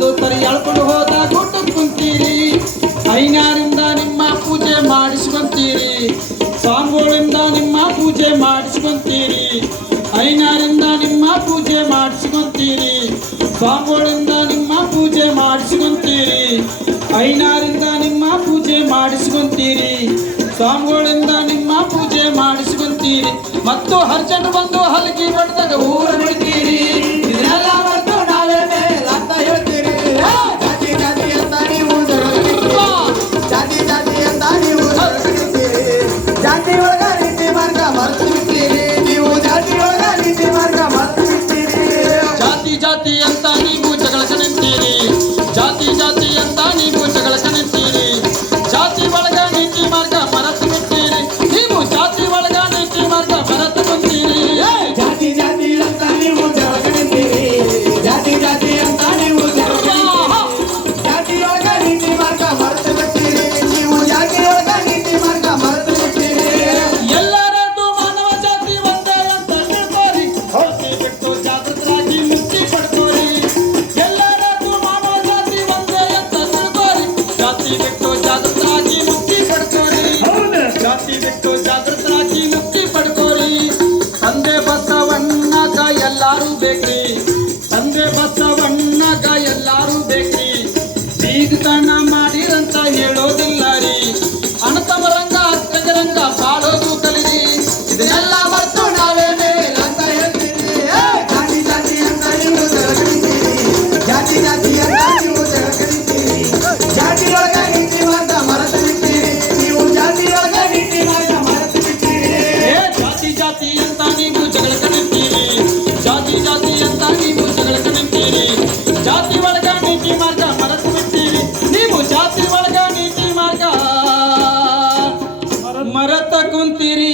ದೋತರಿ ಎಳ್ಕೊಂಡು ಹೋದ ಗುಡ್ಡ ಕುಂತೀರಿ. ಐನಾರಿಂದ ನಿಮ್ಮ ಪೂಜೆ ಮಾಡಿಸ್ಕೊಂತೀರಿ ಸ್ವಾಮಿಗಳಿಂದ ನಿಮ್ಮ ಪೂಜೆ ಮಾಡಿಸ್ಕೊಂತೀರಿ ಐನಾರಿಂದ ನಿಮ್ಮ ಪೂಜೆ ಮಾಡಿಸ್ಕೊಂತೀರಿ ಸ್ವಾಮಿಗಳಿಂದ ನಿಮ್ಮ ಪೂಜೆ ಮಾಡಿಸ್ಕೊಂತೀರಿ ಐನಾರಿಂದ ನಿಮ್ಮ ಪೂಜೆ ಮಾಡಿಸ್ಕೊಂತೀರಿ ಸ್ವಾಮಿಗಳಿಂದ ನಿಮ್ಮ ಪೂಜೆ ಮಾಡಿಸ್ಕೊಂತೀರಿ ಮತ್ತು ಹರ್ಜನ್ ಬಂದು ಹಲಗಿ ಬಡ್ದಾಗ ಊರ ಜಾತಿ ಜಾತಿ ಜಾತಿ ಬಿಟ್ಟು ಜಾಗೃತರಾಗಿ ಮುಕ್ತಿ ಪಡ್ಕೋರಿ ಜಾತಿ ಬಿಟ್ಟು ಜಾಗೃತರಾಗಿ ಮುಕ್ತಿ ಪಡ್ಕೋರಿ ತಂದೆ ಬಸವಣ್ಣಗ ಎಲ್ಲಾರು ಬೇಕ್ರಿ ಜಾತಿ ಜಾತಿ ಅಂತ ನೀವು ಜಗಳ ಕಣಿತೀರಿ ಜಾತಿ ಜಾತಿ ಅಂತ ನೀವು ಜಗಳ ಕಣಿತೀರಿ ಜಾತಿ ಒಳಗ ನೀತಿ ಮಾರ್ಗ ಮರೆತು ಬಿಡ್ತೀರಿ. ನೀವು ಜಾತಿ ಒಳಗ ನೀತಿ ಮಾರ್ಗ ಮರತ ಕುಂತೀರಿ.